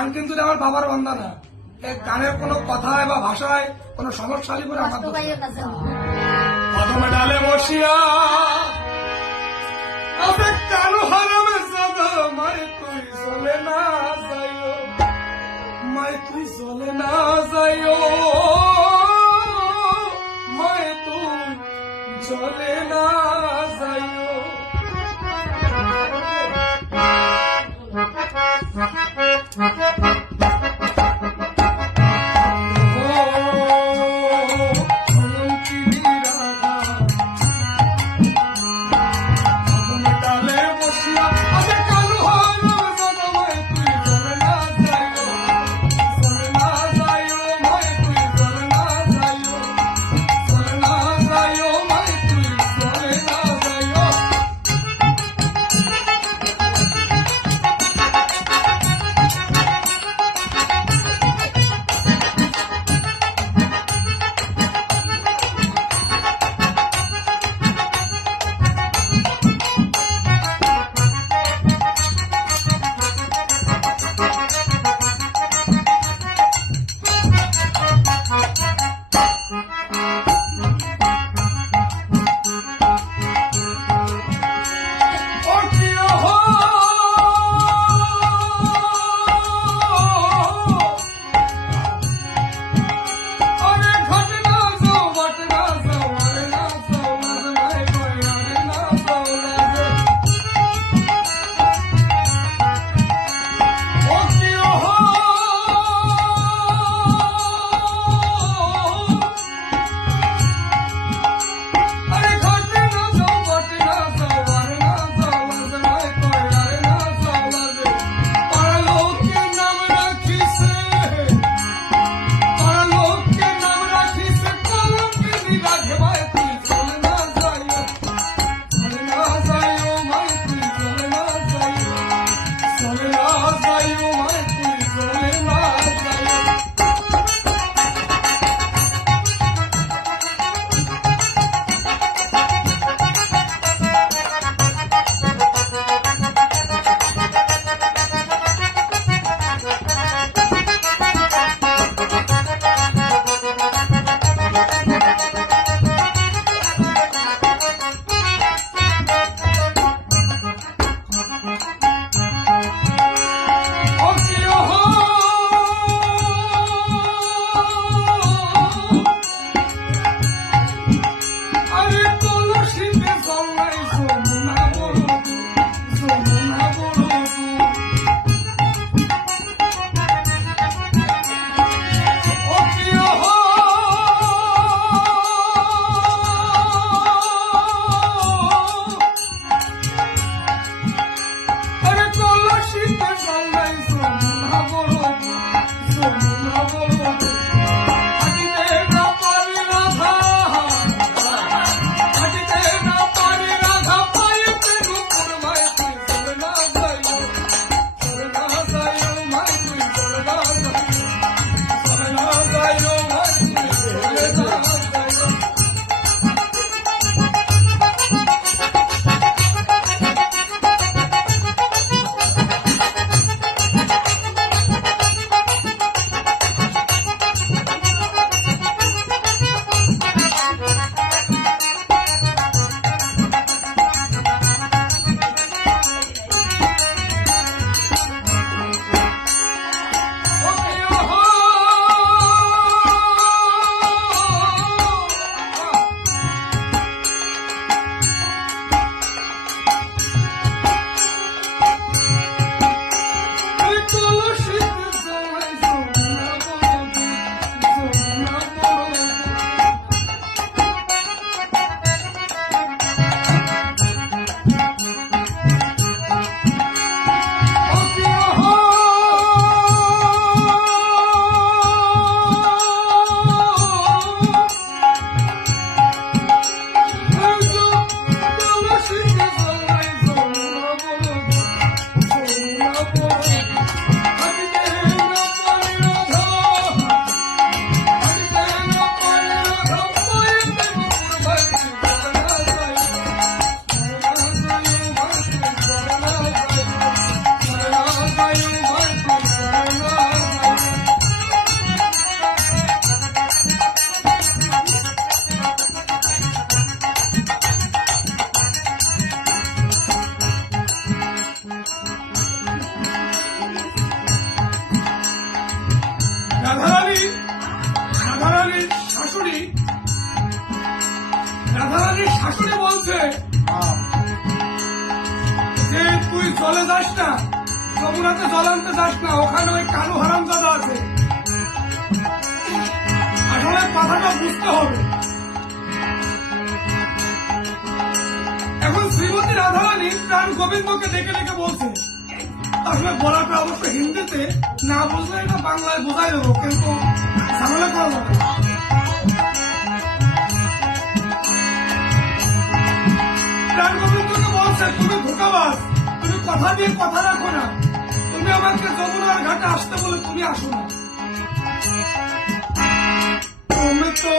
গান কিন্তু আমার বাবার বান্দা না। এই গানের কোনো কথায় বা ভাষায় কোনো সমস্যা হলে করে আমার প্রথমে ডালে বসিয়া আপনি কালো হারামে জাদা মায় তুই চলে না যাইও, মায় তুই চলে না যাইও, মায় তুই চলে না যাইও। শাশুড়ি বলছে যে তুই জলে যাস না, যমুনাতে জল আনতে যাস না, ওখানে ওই কালু হারামজাদা আছে। আসলে কথাটা বুঝতে হবে। এখন শ্রীমতী রাধারানী প্রাণ গোবিন্দকে ডেকে ডেকে বলছে, আসলে বলাটা অবশ্য হিন্দিতে, না বুঝলে এটা বাংলায় বোঝাই দেবো, কিন্তু ঝামেলা করা যাবে না। প্রাণ গোবিন্দকে বলছে, তুমি ধোকাবাজ, তুমি কথা দিয়ে কথা রাখো না, তুমি আমাকে যমুনার ঘাটে আসতে বলে তুমি আসো না। তুমি তো